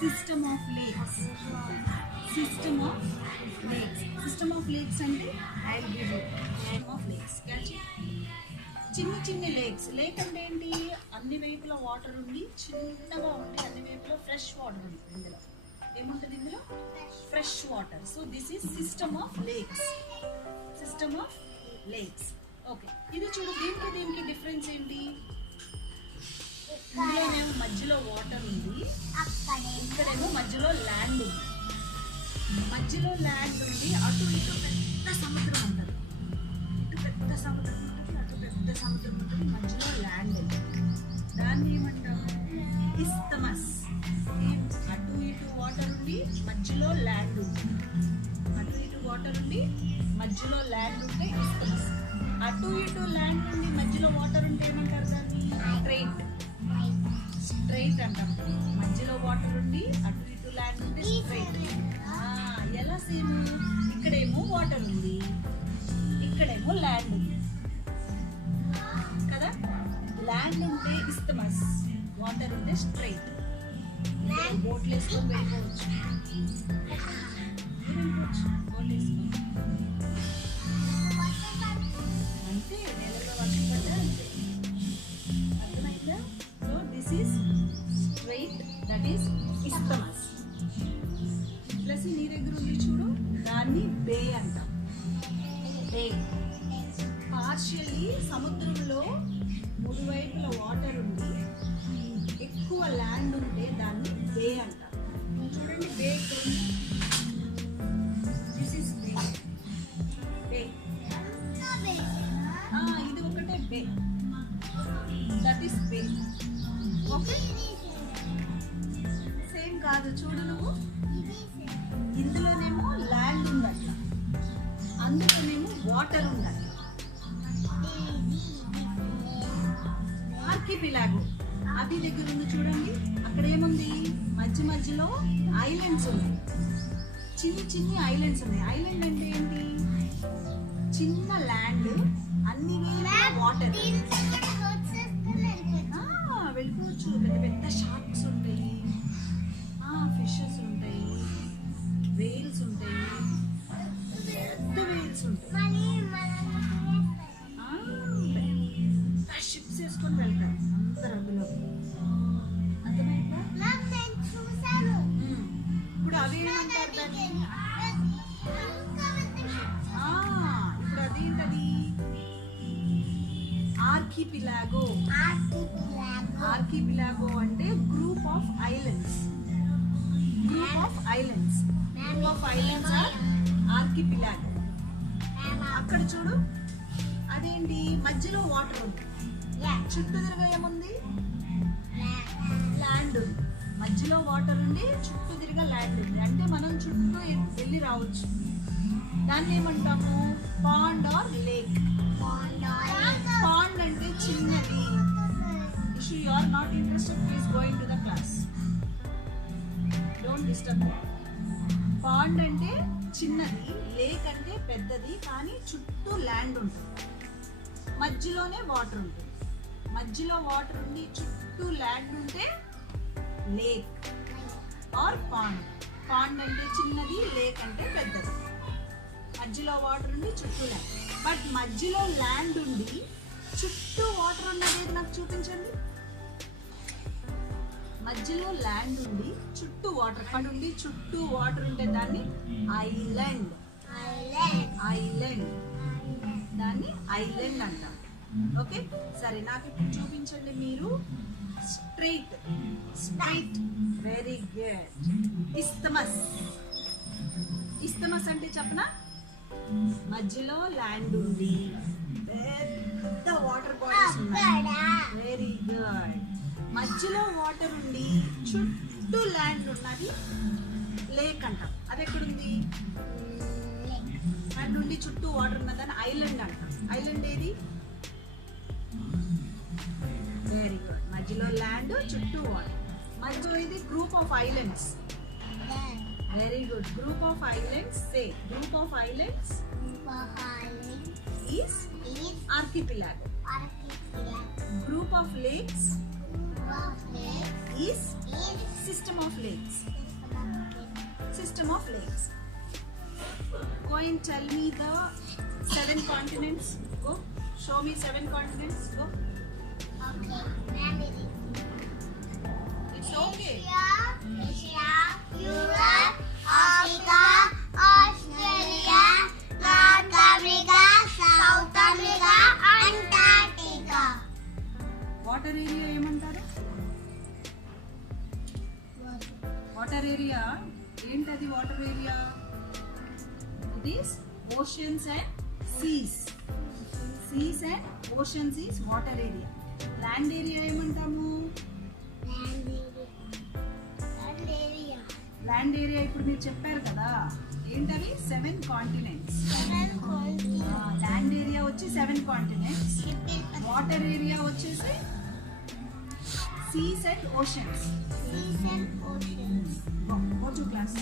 System of lakes. System of lakes. System of lakes అంటే I will give you name of lakes. చిన్ని చిన్ని lakes. Lake అంటే ఏంటి? అన్ని వైపుల వాటర్ ఉండి చిన్నగా ఉండి అన్ని వైపుల ఫ్రెష్ వాటర్ ఉంటుంది. ఇందులో ఏముంటుంది? ఇందులో fresh water. So this is system of lakes. System of lakes. Okay, ఇది చూడు, దీనికి డిఫరెన్స్ ఏంటి? ఇందులోనేమో మధ్యలో వాటర్ ఉంది, ఇక్కడేమో మధ్యలో ల్యాండ్ ఉంది. మధ్యలో ల్యాండ్ ఉంది, అటు ఇటు పెద్ద సముద్రం ఉంటుంది. ఇటు పెద్ద సముద్రం ఉంటుంది, అటు పెద్ద సముద్రం ఉంటుంది, మధ్యలో ల్యాండ్ ఉంది. దాన్ని ఏమంటాము? ఇస్తమస్. అటు ఇటు వాటర్ ఉండి మధ్యలో ల్యాండ్ ఉంది. అటు ఇటు వాటర్ ఉండి మధ్యలో ల్యాండ్ ఉంటే ఇస్తమస్. అటు ఇటు ల్యాండ్ ఉండి మధ్యలో వాటర్ ఉంటే ఏమంటారు? దాన్ని స్ట్రైట్. స్ట్రైట్ అంటాం. మధ్యలో వాటర్ ఉండి అటు ఇటు ల్యాండ్ ఉంటే స్ట్రైట్. ఎలా? సేమ్. ఇక్కడేమో వాటర్ ఉంది, ఇక్కడేమో ల్యాండ్ ఉంది కదా. ల్యాండ్ ఉంటే ఇస్తమస్, వాటర్ ఉంటే స్ట్రైట్. బోట్లు వేసుకొని వెళ్ళిపోవచ్చు. బోట్ వేసుకొని అంతే. నెలలో వర్షం పడ్డా అంతే. అర్థమైందా? So this is straight, that is ఇస్తమస్. Plus నీ దగ్గర ఉంది చూడు, దాన్ని బే అంటాం. బే. పార్షియల్లీ సముద్రంలో మూడు వైపుల వాటర్ ఉంది, ఎక్కువ ల్యాండ్ ఉంటే దాన్ని బే అంటాం. చూడండి, బే ఇక్కడ ఉంది. This is bay. బే. ఇది ఒకటే bay, that is bay. Okay, same కాదు. చూడు నువ్వు, ఇందులోనేమో ల్యాండ్ ఉందట, అందులోనేమో వాటర్ ఉందట. ఆర్కిపిలాగో అది దగ్గర ఉంది చూడండి. అక్కడ ఏముంది? మధ్యలో ఐలాండ్స్ ఉన్నాయి, చిన్ని చిన్ని ఐలాండ్స్ ఉన్నాయి. ఐలాండ్ అంటే ఏంటి? చిన్న ల్యాండ్, అన్ని వాటర్. వెళ్ళిపోవచ్చు. పెద్ద పెద్ద షార్క్స్ ఉంటాయి, ఫిషెస్ ఉంటాయి, వేల్స్ ఉంటాయి, పెద్ద వేల్స్ ఉంటాయి. షిప్స్ వేసుకొని వెళ్తారు అందరు అందులో. అర్థమైందా? ఇప్పుడు అవేమంటారు దాన్ని? ఇప్పుడు అదేంటది? ఆర్కిపిలాగో. ఆర్కిపిలాగో అంటే group of islands. Group of islands. Group of islands are archipelago. అక్కడ చూడు, అదేంటి? మధ్యలో వాటర్ ఉంది, చుట్టూ తిరగా ఏముంది? ల్యాండ్ ఉంది. మధ్యలో వాటర్ ఉండి చుట్టూ తిరగా ల్యాండ్ ఉంది. అంటే మనం చుట్టూ వెళ్ళి రావచ్చు. దాన్ని ఏమంటాము? Pond are lake. పాండ్ అంటే చిన్నది. Issue you are not interested, please going to the class, don't disturb. Pond అంటే చిన్నది, లేక్ అంటే పెద్దది, కానీ చుట్టూ ల్యాండ్ ఉంటుంది, మధ్యలోనే వాటర్ ఉంటుంది. మధ్యలో వాటర్ ఉండి చుట్టూ ల్యాండ్ ఉంటే లేక్ ఆర్ పాండ్. పాండ్ అంటే చిన్నది, లేక్ అంటే పెద్దది. మధ్యలో వాటర్ ఉండి చుట్టూ ల్యాండ్. బట్ మధ్యలో ల్యాండ్ ఉండి చుట్టూ వాటర్ ఉన్నది నాకు చూపించండి. మధ్యలో ల్యాండ్ ఉండి చుట్టూ వాటర్, అక్కడ ఉండి చుట్టూ వాటర్ ఉంటే దాన్ని ఐలాండ్. ఐలాండ్, దాన్ని ఐలాండ్ అంటాం. ఓకే, సరే. నాకు ఇప్పుడు చూపించండి మీరు. స్ట్రైట్. Straight, very good. ఇస్తమస్. ఇస్తమస్ అంటే చెప్పనా? మధ్యలో ల్యాండ్ ఉంది, పెద్ద వాటర్ బాడీస్ ఉన్నాయి. Very good. మధ్యలో వాటర్ ఉండి చుట్టూ ల్యాండ్ ఉన్నది లేక్ అంటాం. అది ఎక్కడుంది? ల్యాండ్ ఉండి చుట్టూ వాటర్ ఉన్నదని ఐలాండ్ అంటాం. ఐలాండ్ ఏది? Very good. మధ్యలో ల్యాండ్, చుట్టూ వాటర్. మధ్యలో ఇది group of islands. Very good. Group of islands. Say group of islands is archipelago. Group of lakes is system System of lakes. System of lakes. Go and tell me the 7 continents. Go. Show me 7 continents. Go. It's okay. Asia, Europe, Africa, Australia, North America, South America, Antarctica. Water area ఏమంటారు? Water area ఏంటది? Water area it is oceans and seas. Seas and oceans is water area. Land area ఏమంటాము? Land area ఇప్పుడు మీరు చెప్పారు కదా, ఏంటవి? 7 continents. Land area వచ్చి 7 continents. Water area వచ్చేసి seas and oceans. Seas and oceans. Go to class.